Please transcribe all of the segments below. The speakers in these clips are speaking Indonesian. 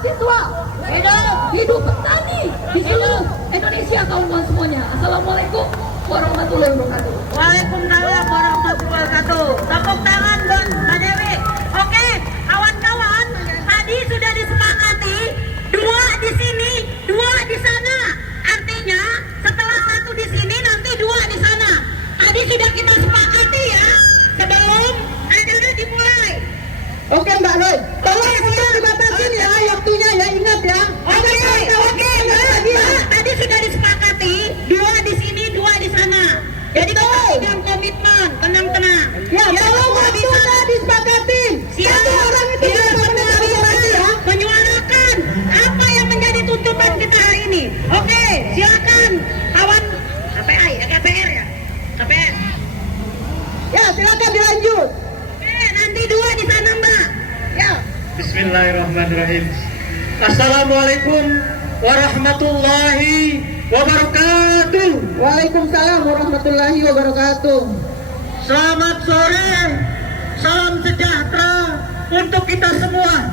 mahasiswa, hidup petani di seluruh Indonesia, kawan-kawan semuanya. Assalamualaikum warahmatullahi wabarakatuh. Waalaikumsalam warahmatullahi wabarakatuh. Tepuk tangan buat Mbak Dewi. Oke, kawan-kawan, tadi sudah disepakati 2 di sini, 2 di sana. Artinya setelah 1 di sini nanti 2 di sana. Tadi sudah kita sepakati ya sebelum acara dimulai. Oke Mbak Loy, tolong kita dibatasin ya waktunya ya, ingat ya. Oke, Mbak. Tadi sudah disepakati 2 di sini, 2 di sana. Jadi kita pegang komitmen, tenang-tenang. Ya, tolong waktunya disepakati. Satu orang itu Biar bisa semua ya. menyuarakan apa yang menjadi tuntutan kita hari ini. Oke, silakan kawan KPI, KPR ya, KPR. Ya, silakan dilanjut. Oke, nanti 2 di sana Mbak. Ya. Bismillahirrahmanirrahim. Assalamualaikum warahmatullahi wabarakatuh. Waalaikumsalam warahmatullahi wabarakatuh. Selamat sore, salam sejahtera untuk kita semua.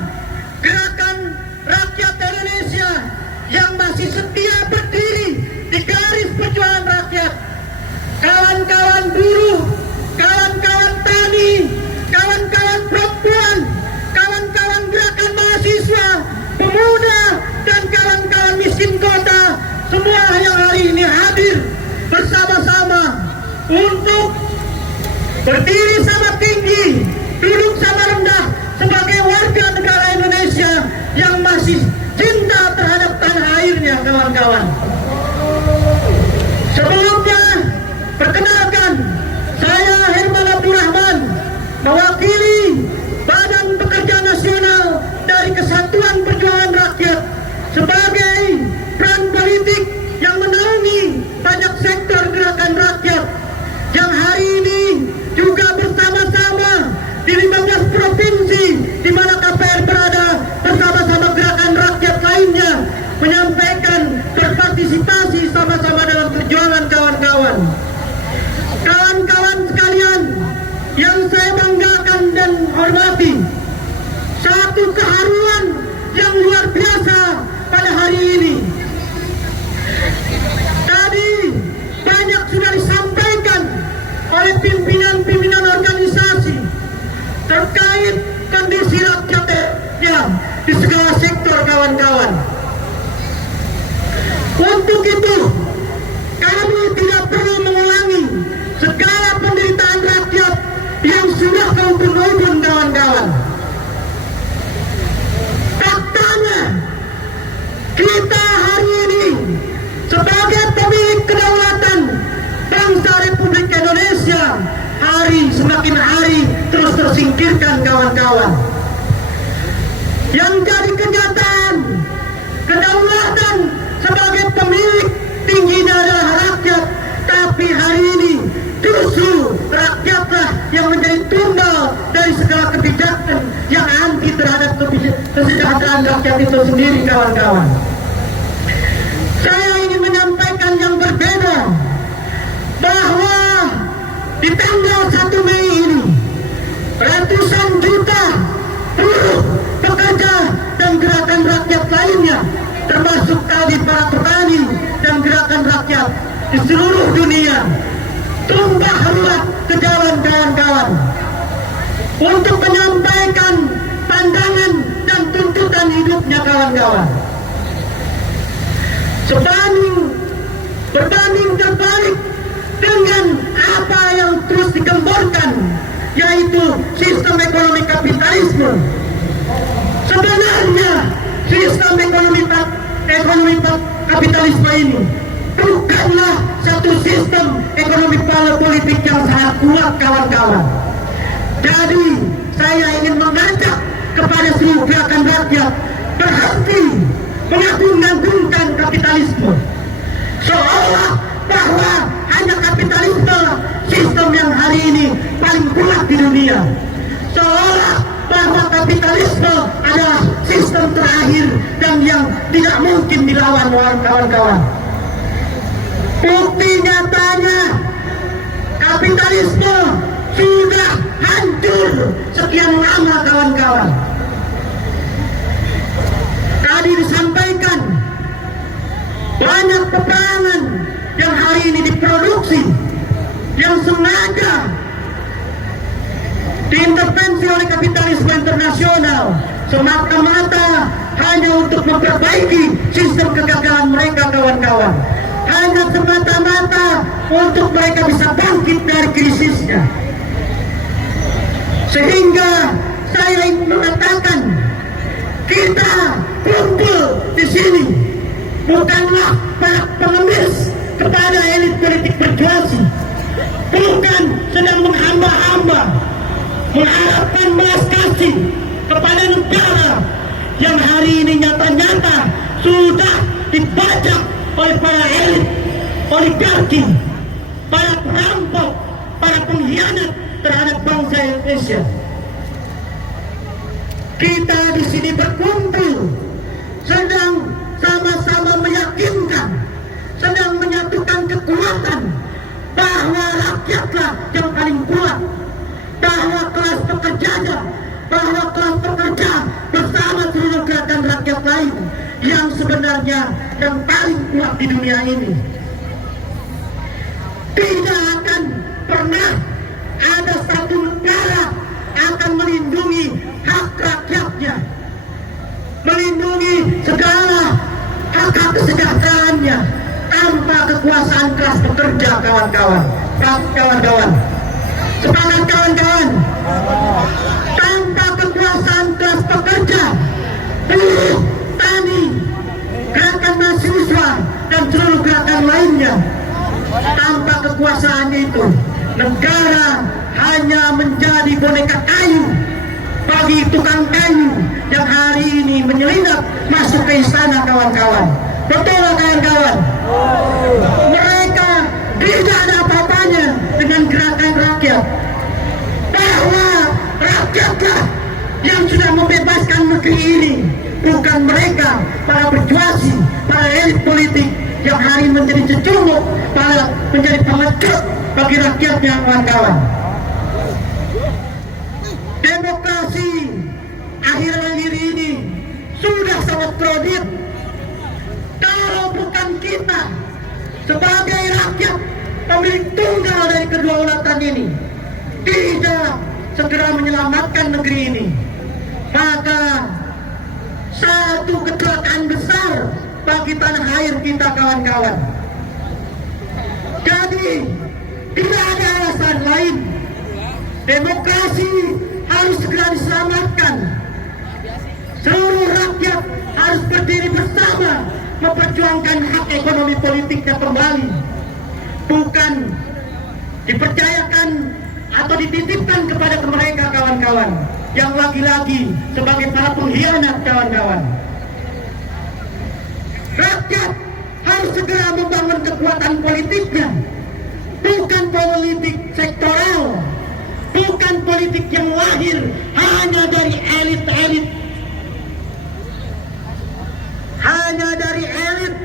Gerakan Rakyat Indonesia yang masih setia berdiri di garis perjuangan rakyat. Kawan-kawan buruh, kawan-kawan tani, kawan-kawan perempuan, kawan-kawan gerakan mahasiswa, pemuda, dan kawan-kawan miskin kota, semua yang hari ini hadir bersama-sama untuk berdiri sama tinggi, duduk sama rendah sebagai warga negara Indonesia yang masih cinta terhadap tanah airnya, kawan-kawan. Sebelumnya, perkenalkan, saya Herman Abdurrahman, mewakili Badan Pekerja Nasional dari Kesatuan Perjuangan Rakyat sebagai peran politik yang menaungi banyak sektor gerakan rakyat yang hari ini juga bersama-sama di 15 provinsi di mana KPR berada bersama-sama gerakan rakyat lainnya menyampaikan berpartisipasi sama-sama dalam perjuangan kawan-kawan. Kawan-kawan sekalian yang saya banggakan dan hormati, satu keharuan yang luar biasa pada hari ini. Tadi banyak sudah disampaikan oleh pimpinan-pimpinan organisasi terkait kondisi rakyatnya di segala sektor, kawan-kawan. Untuk itu, kami tidak perlu mengulangi segala penderitaan rakyat yang sudah keubun-ubun, kawan-kawan. Faktanya, kita hari ini sebagai pemilik kedaulatan bangsa Republik Indonesia semakin hari terus tersingkirkan, kawan-kawan. Yang jadi kenyataan, kedaulatan sebagai pemilik tingginya adalah rakyat, tapi hari ini justru rakyatlah yang menjadi tunggal dari segala kebijakan yang anti terhadap kesejahteraan rakyat itu sendiri, kawan-kawan. Saya ingin menyampaikan yang berbeda, bahwa di tanggal 1 Mei ini ratusan juta buruh, pekerja, dan gerakan rakyat lainnya, termasuk tadi para petani dan gerakan rakyat di seluruh dunia, tumpah ruah ke jalan, kawan-kawan, untuk menyampaikan pandangan dan tuntutan hidupnya, kawan-kawan. Berbanding terbalik dengan apa yang terus digemborkan, yaitu sistem ekonomi kapitalisme. Sebenarnya sistem ekonomi kapitalisme ini bukanlah satu sistem ekonomi politik yang sangat kuat, kawan-kawan. Jadi saya ingin mengajak kepada seluruh gerakan rakyat berhenti mengagung-agungkan kapitalisme, seolah bahwa hanya kapitalisme sistem yang hari ini paling kuat di dunia, seolah bahwa kapitalisme adalah sistem terakhir dan yang tidak mungkin dilawan, kawan-kawan. Bukti nyatanya kapitalisme sudah hancur sekian lama, kawan-kawan. kapitalisme internasional semata-mata hanya untuk memperbaiki sistem kegagalan mereka, kawan-kawan. Hanya semata-mata untuk mereka bisa bangkit dari krisisnya. Sehingga saya ingin mengatakan, kita kumpul di sini bukanlah para pengemis kepada elit politik berjuasi, bukan sedang menghamba-hamba mengharapkan belas kasih kepada negara yang hari ini nyata-nyata sudah dibajak oleh para elit oligarki, para perampok, para pengkhianat terhadap bangsa Indonesia. Kita di sini berkumpul sedang sama-sama meyakinkan, sedang menyatukan kekuatan bahwa rakyatlah yang paling kuat, bahwa kelas pekerja bersama seluruh gerakan rakyat lain yang sebenarnya yang paling kuat di dunia ini. Tidak akan pernah ada satu negara akan melindungi hak rakyatnya, melindungi segala hak kesejahteraannya tanpa kekuasaan kelas pekerja, kawan-kawan. Semangat, kawan-kawan. Tanpa kekuasaan kelas pekerja, buruh, tani, gerakan mahasiswa dan seluruh gerakan lainnya, tanpa kekuasaan itu, negara hanya menjadi boneka kayu bagi tukang kayu yang hari ini menyelinap masuk ke istana, kawan-kawan. Betul, kawan-kawan? Mereka tidak ada apa-apanya dengan gerakan rakyat, bahwa rakyatlah yang sudah membebaskan negeri ini, bukan mereka, para berjuasi, para elit politik yang hari menjadi cecunguk, para menjadi pengecut bagi rakyatnya, kawan-kawan. Demokrasi akhir-akhir ini sudah sangat kredit. Kalau bukan kita sebagai rakyat pemilik tunggal dari kedua ulatan ini tidak segera menyelamatkan negeri ini, maka satu kecelakaan besar bagi tanah air kita, kawan-kawan. Jadi tidak ada alasan lain. Demokrasi harus segera diselamatkan. Seluruh rakyat harus berdiri bersama memperjuangkan hak ekonomi politiknya kembali, bukan dipercayakan atau dititipkan kepada mereka, kawan-kawan, yang lagi-lagi sebagai para pengkhianat, kawan-kawan. Rakyat harus segera membangun kekuatan politiknya, bukan politik sektoral, bukan politik yang lahir hanya dari elit-elit, hanya dari elit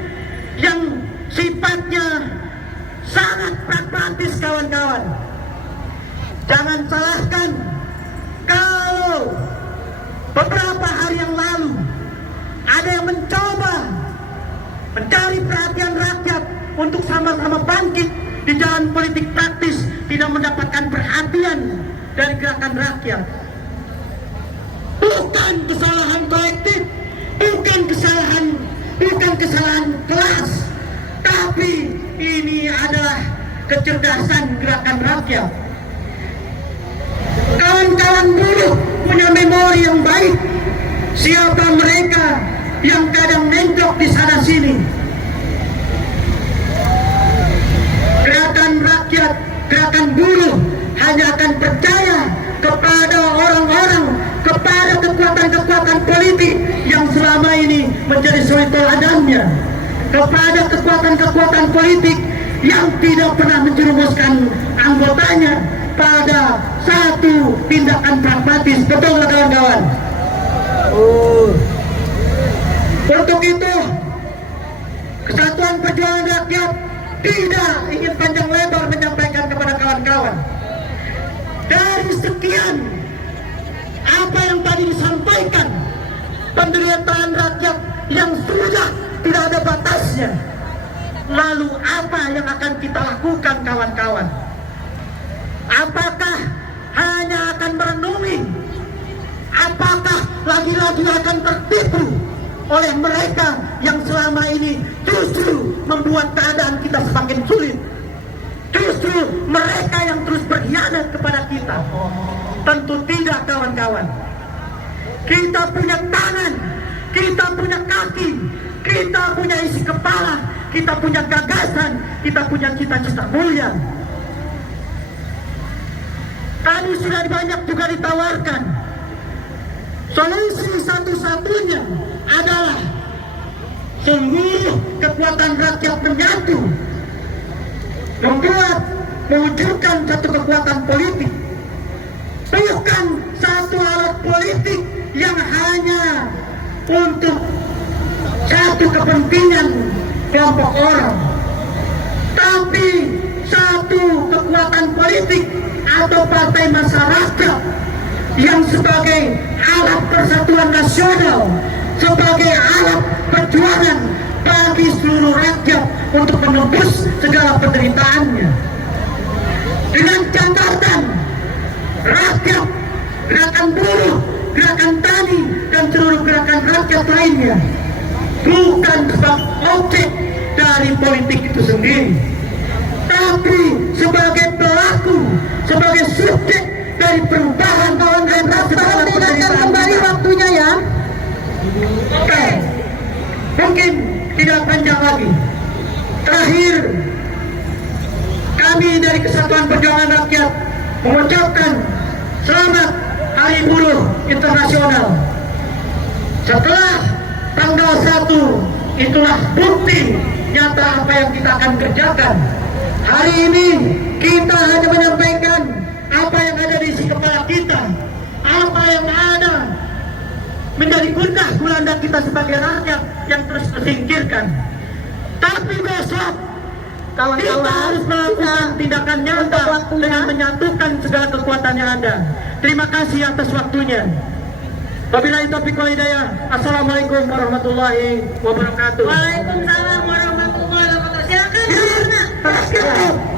yang sifatnya sangat pragmatis, kawan-kawan. Jangan salahkan kalau beberapa hari yang lalu ada yang mencoba mencari perhatian rakyat untuk sama-sama bangkit di jalan politik praktis, tidak mendapatkan perhatian dari gerakan rakyat. Bukan kesalahan kolektif, bukan kesalahan kelas, tapi ini adalah kecerdasan gerakan rakyat. Kawan-kawan buruh punya memori yang baik. Siapa mereka yang kadang nengok di sana sini? Gerakan rakyat, gerakan buruh hanya akan percaya kepada orang-orang, kepada kekuatan-kekuatan politik yang selama ini menjadi suri teladannya, kepada kekuatan-kekuatan politik yang tidak pernah menjerumuskan anggotanya pada satu tindakan pragmatis. Betul, kawan-kawan? Untuk itu, Kesatuan Perjuangan Rakyat tidak ingin panjang lebar menyampaikan kepada kawan-kawan. Dari sekian apa yang tadi disampaikan, penderitaan rakyat yang sudah tidak ada batasnya, lalu apa yang akan kita lakukan, kawan-kawan? Apakah hanya akan merenungi lagi-lagi akan tertipu oleh mereka yang selama ini justru membuat keadaan kita semakin sulit. Justru mereka yang terus berkhianat kepada kita. Tentu tidak, kawan-kawan. Kita punya tangan, kita punya kaki, kita punya isi kepala, kita punya gagasan, kita punya cita-cita mulia. Tadi sudah banyak juga ditawarkan. Solusi satu-satunya adalah seluruh kekuatan rakyat menyatu, mewujudkan satu kekuatan politik, bukan satu alat politik yang hanya untuk satu kepentingan kelompok orang, tapi satu kekuatan politik atau partai masyarakat yang sebagai alat persatuan nasional, sebagai alat perjuangan bagi seluruh rakyat untuk menembus segala penderitaannya. Dengan catatan rakyat, gerakan buruh, gerakan tani, dan seluruh gerakan rakyat lainnya bukan sebagai objek dari politik itu sendiri, tapi sebagai pelaku, sebagai subjek dari perubahan kawan dan segala penderitaan. Kembali waktunya ya. Oke, mungkin tidak panjang lagi. Terakhir, kami dari Kesatuan Perjuangan Rakyat mengucapkan selamat Hari Buruh Internasional. Setelah tanggal 1, itulah bukti nyata apa yang kita akan kerjakan. Hari ini kita hanya menyampaikan apa yang ada di isi kepala kita, apa yang ada menjadi gundah gulana kita sebagai rakyat yang terus tersingkirkan. Tapi besok kita harus melakukan tindakan nyata dengan menyatukan segala kekuatan yang ada. Terima kasih atas waktunya. Wabillahi taufiq wal hidayah. Assalamualaikum warahmatullahi wabarakatuh. Waalaikumsalam warahmatullahi wabarakatuh. Silakan Bayarna.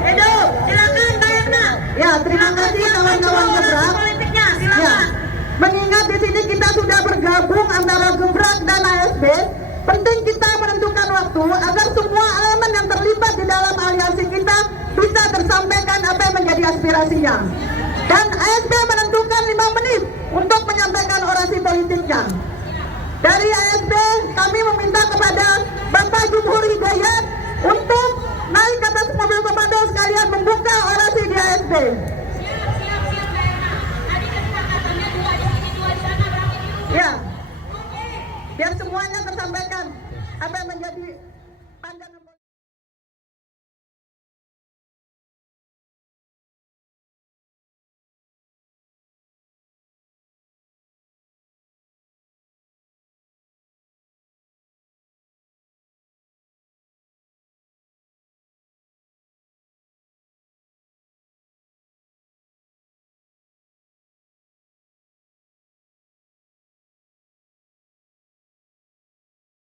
Edo, silakan Bayarna. Ya, terima kasih kawan-kawan Gebrak. Politiknya, Ya, silakan. mengingat di sini kita sudah bergabung antara Gebrak dan ASB, penting kita menentukan waktu agar semua elemen yang terlibat di dalam aliansi kita bisa tersampaikan apa yang menjadi aspirasinya. Dan ASB menentukan 5 menit untuk menyampaikan orasi politiknya. Dari ASB kami meminta kepada Bapak Jumhur Hidayat untuk naik ke atas mobil komando sekalian membuka orasi di ASB. Ya, biar semuanya tersampaikan apa yang menjadi